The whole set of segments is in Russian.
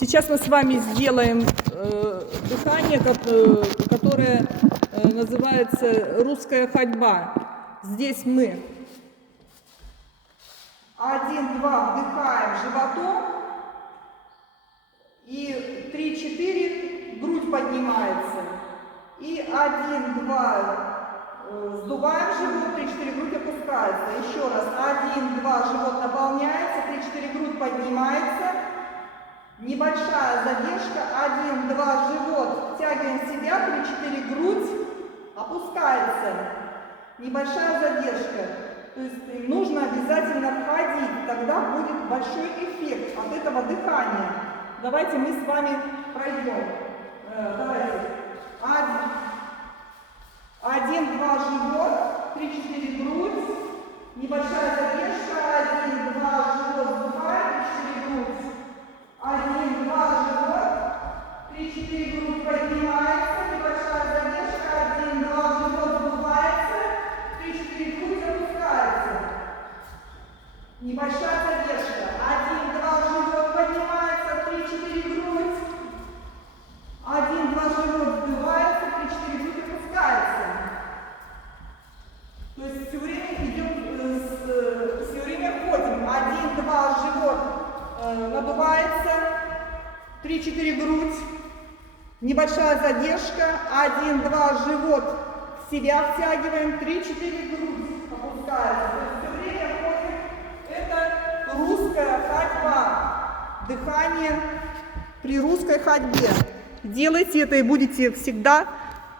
Сейчас мы с вами сделаем дыхание, которое называется русская ходьба. Здесь мы 1-2 вдыхаем животом и 3-4 грудь поднимается. И 1-2 сдуваем живот, 3-4 грудь опускается. Еще раз. 1-2 живот наполняется, 3-4 грудь поднимается. Небольшая задержка. 1-2 живот. Втягиваем себя, 3-4 грудь опускается. Небольшая задержка. То есть нужно обязательно входить. Тогда будет большой эффект от этого дыхания. Давайте мы с вами пройдем. Давайте. 1-2 живот, 3-4 грудь, небольшая задержка, 1-2 живот сдуваем, 3-4 грудь, 1-2 живот, 3-4 грудь поднимается, небольшая задержка, 1-2 живот сдувается, 3-4 грудь опускается, небольшая задержка, 1-2 живот поднимается, 3-4 грудь, 1-2 живот сдувается, 3-4 грудь опускается. То есть все время идем, все время ходим. 1-2 живот надувается, 3-4 грудь, небольшая задержка, 1-2 живот в себя втягиваем, 3-4 грудь опускается. То есть все время ходим. Это русская ходьба. Дыхание при русской ходьбе. Делайте это и будете всегда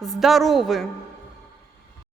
здоровы.